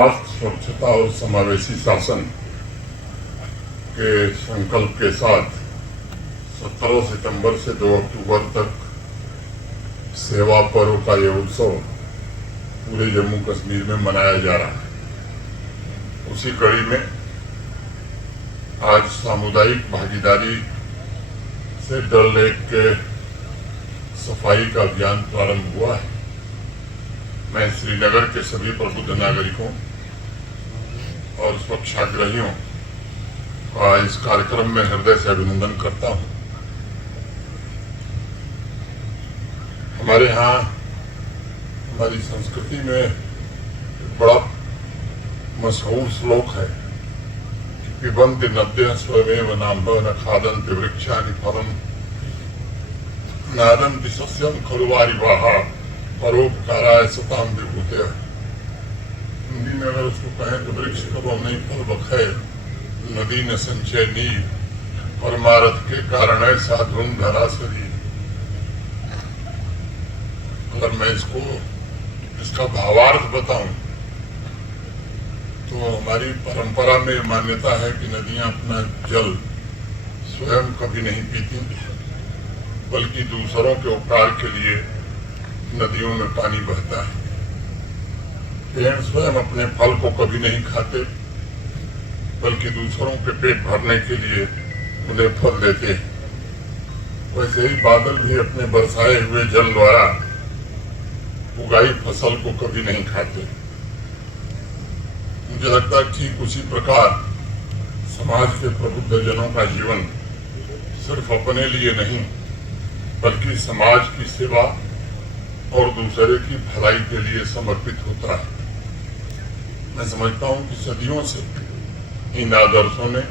स्वास्थ्य, स्वच्छता और समावेशी शासन के संकल्प के साथ 17 सितंबर से 2 अक्टूबर तक सेवा पर्व का ये उत्सव पूरे जम्मू कश्मीर में मनाया जा रहा है। उसी कड़ी में आज सामुदायिक भागीदारी से डल लेक के सफाई का अभियान प्रारंभ हुआ है। मैं श्रीनगर के सभी प्रबुद्ध नागरिकों और स्वच्छाग्रहियों का इस कार्यक्रम में हृदय से अभिनंदन करता हूं। हमारे यहाँ हमारी संस्कृति में एक बड़ा मशहूर श्लोक है, पिबन्ति नद्यः स्वयमेव नाम्भः न खादन्ति वृक्षाणि फलम् नादन्ति सस्यं खलु वारिवाहा परोपकाराय सताम विभूतयः। हिंदी में अगर उसको कहें तो वृक्ष कबो नहीं फल बखै, नदी न संचय नीर, परमारथ के कारण है साधुन धरा शरीर। अगर मैं इसका भावार्थ बताऊं तो हमारी परंपरा में मान्यता है कि नदियां अपना जल स्वयं कभी नहीं पीती, बल्कि दूसरों के उपकार के लिए नदियों में पानी बहता है। पेड़ स्वयं अपने फल को कभी नहीं खाते, बल्कि दूसरों के पेट भरने के लिए उन्हें फल देते हैं। वैसे ही बादल भी अपने बरसाए हुए जल द्वारा उगाई फसल को कभी नहीं खाते। मुझे लगता है ठीक उसी प्रकार समाज के प्रबुद्ध जनों का जीवन सिर्फ अपने लिए नहीं, बल्कि समाज की सेवा और दूसरे की भलाई के लिए समर्पित होता है। मैं समझता हूं कि सदियों से इन आदर्शों ने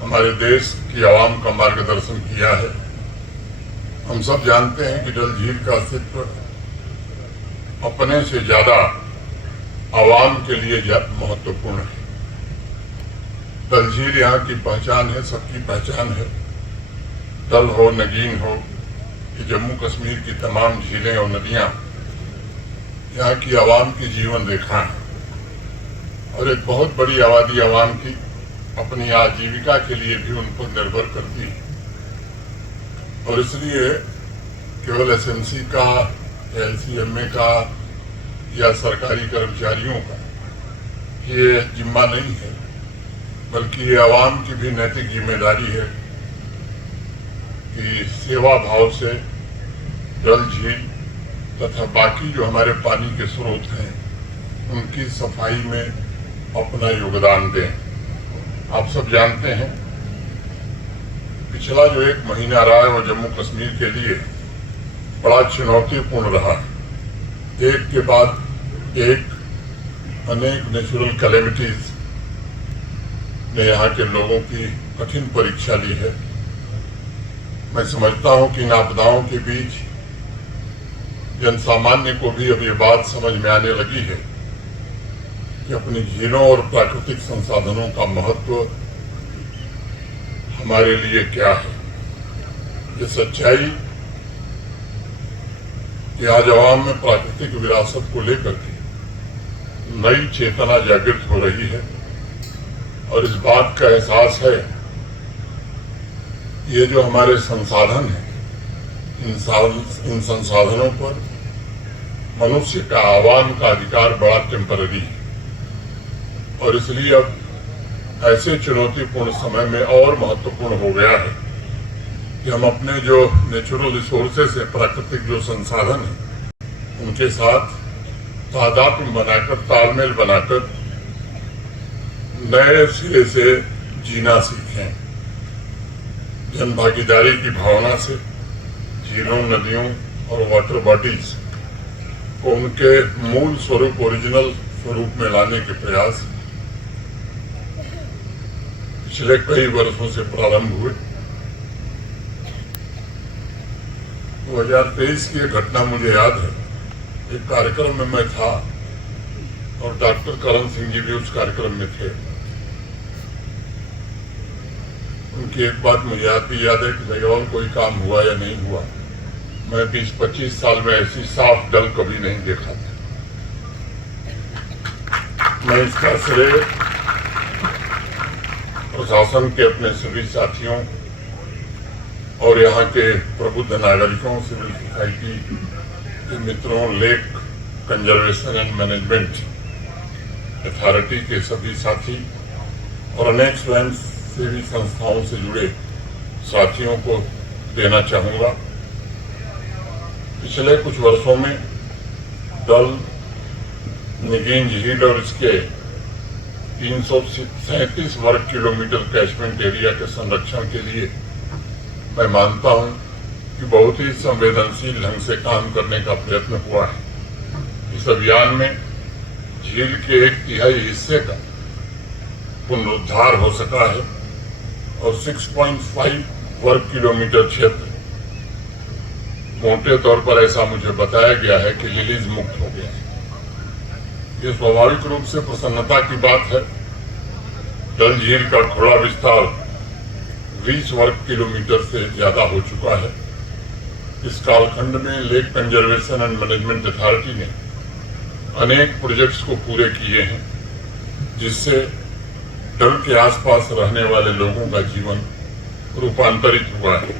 हमारे देश की आवाम का मार्गदर्शन किया है। हम सब जानते हैं कि डल झील का अस्तित्व अपने से ज्यादा आवाम के लिए महत्वपूर्ण है। डल झील यहाँ की पहचान है, सबकी पहचान है। डल हो, नगीन हो, कि जम्मू कश्मीर की तमाम झीलें और नदियां यहाँ की आवाम की जीवन रेखा है और एक बहुत बड़ी आबादी आवाम की अपनी आजीविका के लिए भी उन पर निर्भर करती है। और इसलिए केवल एसएमसी का, एलसीएमए का या सरकारी कर्मचारियों का ये जिम्मा नहीं है, बल्कि ये आवाम की भी नैतिक जिम्मेदारी है कि सेवा भाव से डल झील तथा बाकी जो हमारे पानी के स्रोत हैं उनकी सफाई में अपना योगदान दें। आप सब जानते हैं पिछला जो 1 महीना रहा है वो जम्मू कश्मीर के लिए बड़ा चुनौतीपूर्ण रहा है। एक के बाद एक अनेक नेचुरल कैलेमिटीज ने यहाँ के लोगों की कठिन परीक्षा ली है। मैं समझता हूं कि इन आपदाओं के बीच जनसामान्य को भी अब ये बात समझ में आने लगी है कि अपनी झीलों और प्राकृतिक संसाधनों का महत्व हमारे लिए क्या है। ये सच्चाई कि आज आवाम में प्राकृतिक विरासत को लेकर के नई चेतना जागृत हो रही है और इस बात का एहसास है ये जो हमारे संसाधन हैं, इन संसाधनों पर मनुष्य का, आवाम का अधिकार बड़ा टेम्पररी है और इसलिए अब ऐसे चुनौतीपूर्ण समय में और महत्वपूर्ण हो गया है कि हम अपने जो नेचुरल रिसोर्सेस है, प्राकृतिक जो संसाधन है, उनके साथ तादात्म्य बनाकर, तालमेल बनाकर नए सिरे से जीना सीखें। जन भागीदारी की भावना से झीलों, नदियों और वाटर बॉडीज को उनके मूल स्वरूप, ओरिजिनल स्वरूप में लाने के प्रयास पिछले कई वर्षों से प्रारंभ हुए। 2023 की एक घटना मुझे याद है। एक कार्यक्रम में मैं था और डॉक्टर करण सिंह जी भी उस कार्यक्रम में थे। उनकी एक बात मुझे याद है कि भाई और कोई काम हुआ या नहीं हुआ, मैं 20-25 साल में ऐसी साफ डल कभी नहीं देखा था। मैं इसका श्रेय प्रशासन के अपने सभी साथियों और यहाँ के प्रबुद्ध नागरिकों, सिविल सोसाइटी के मित्रों, lake conservation and management authority के सभी साथी और अनेक स्वयं सेवी संस्थाओं से जुड़े साथियों को देना चाहूँगा। पिछले कुछ वर्षों में डल, निगेन झील और इसके 337 वर्ग किलोमीटर कैचमेंट एरिया के संरक्षण के लिए मैं मानता हूं कि बहुत ही संवेदनशील ढंग से काम करने का प्रयत्न हुआ है। इस अभियान में झील के 1/3 हिस्से का पुनरुद्धार हो सका है और 6.5 वर्ग किलोमीटर क्षेत्र मोटे तौर पर ऐसा मुझे बताया गया है कि लिलीज मुक्त हो गया है। ये स्वाभाविक रूप से प्रसन्नता की बात है। डल झील का खुला विस्तार 20 वर्ग किलोमीटर से ज्यादा हो चुका है। इस कालखंड में lake conservation and management authority ने अनेक प्रोजेक्ट्स को पूरे किए हैं, जिससे डल के आसपास रहने वाले लोगों का जीवन रूपांतरित हुआ है।